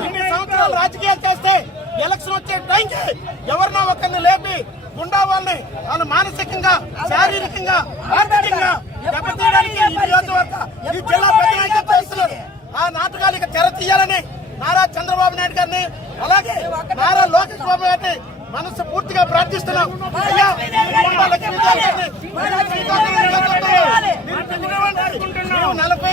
ఇన్ని సంవత్సరాలు రాజకీయాలు చేస్తే ఎలక్షన్ వచ్చే టైంకి ఎవరినో ఒకరిని లేపి గుండా వాళ్ళని వాళ్ళు మానసికంగా శారీరకంగా ఆర్థికంగా దెబ్బతీయడానికి ఈ నియోజకవర్గ ఈ జిల్లా చేస్తున్నారు ఆ నాటకాలకి తెర తీయాలని నారా చంద్రబాబు నాయుడు గారిని అలాగే నారా లోకేష్ బాబు గారిని మనసు పూర్తిగా ప్రార్థిస్తున్నాం నలభై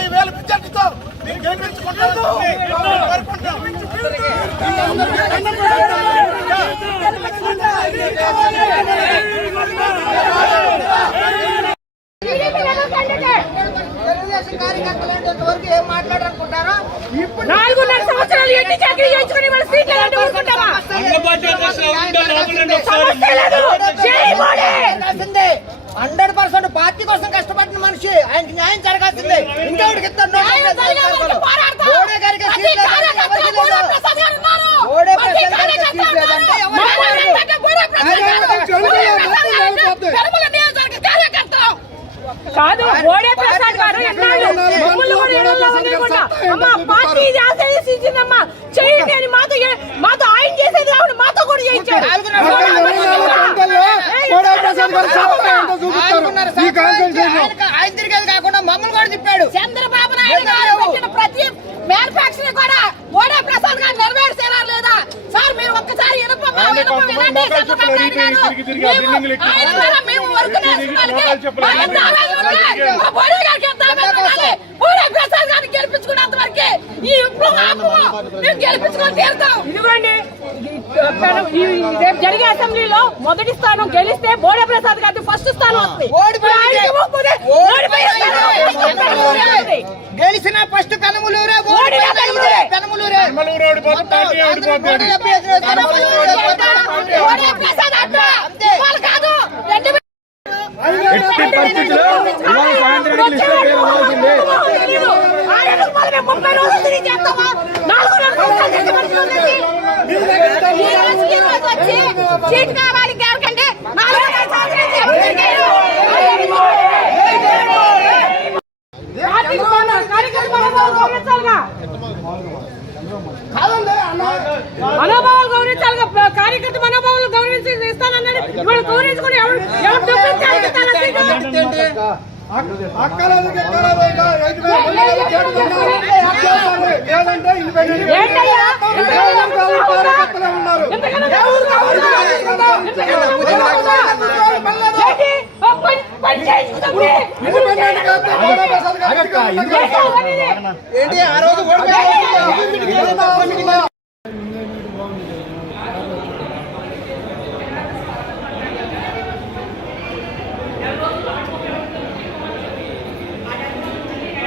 నాలుగున్నర సంవత్సరాలు ఎన్ని చేయించుకుని సీట్లు అంటే హండ్రెడ్ పర్సెంట్ పార్టీ కోసం కష్టపడిన మనిషి. ఆయనకి న్యాయం జరగాల్సిందే ఇంకెవరికి ఇస్తారు న్యాయం జరిగేవరకు పోరాడతాం. మోడీ గారికి ప్రతి సీట్ లేదంటే కార్యకర్త ఎవరికి బోడే లేదు. ప్రసాద్ గారు ఉన్నారు. బోడే ప్రతి ప్రసాద్ గారికి కార్యకర్త సీట్ లేదంటే ఉన్నారు. ఎవరికి మమ్మల్ని లేదు. ఏంటంటే బోడే ప్రసాద్ గారు. బోడే ప్రసాద్ గారు పెరుమల నియోజకవర్గ కార్యకర్త. బోడే ప్రసాద్ గారు ఎన్నాళ్ళు? మమ్మల్ని కూడా ఇళ్ళలో వదిలేయకుండా, అమ్మా పార్టీ చేయండి అని మాతో మాతో ఆయన చేసేది రావుడు మాతో కూడా చేయించాడు. ఆయన- తిరిగేది కాకుండా మమ్మల్ని కూడా తిప్పాడు. చంద్రబాబు నాయుడు గారు ప్రతి మ్యానుఫాక్చరింగ్ కూడా గెలిపించుకున్నంత వరకే ఈ గెలిపించుకొని తీరుతాం. ఇదిగోండి. రేపు జరిగే అసెంబ్లీలో మొదటి స్థానం గెలిస్తే బోడే ప్రసాద్ గారికి ఫస్ట్ స్థానం వస్తుంది. గెలిచిన ఫస్ట్ కనుమలూరే కనుమలూరు ముప్పై రోజులు తిరిగి చేస్తామా? నాలుగున్నర సంవత్సరాలు చేసే మనుషులు ఉన్నది. ఈ రోజుకి ఈ రోజు వచ్చి సీట్ కావాలి ఎవరికంటే కార్యకర్త మనోభావాలు ప- కార్యకర్త మనోభావాలు గౌరవించి ఇస్తానన్నాడు ఇవాళ గౌరవించుకుని ఎవరు ఎవరు ఇస్తాను అక్కలేదు ఎక్కలేదు లేదంటే ఇండిపెండెంట్? ఏంటి? ఆ రోజు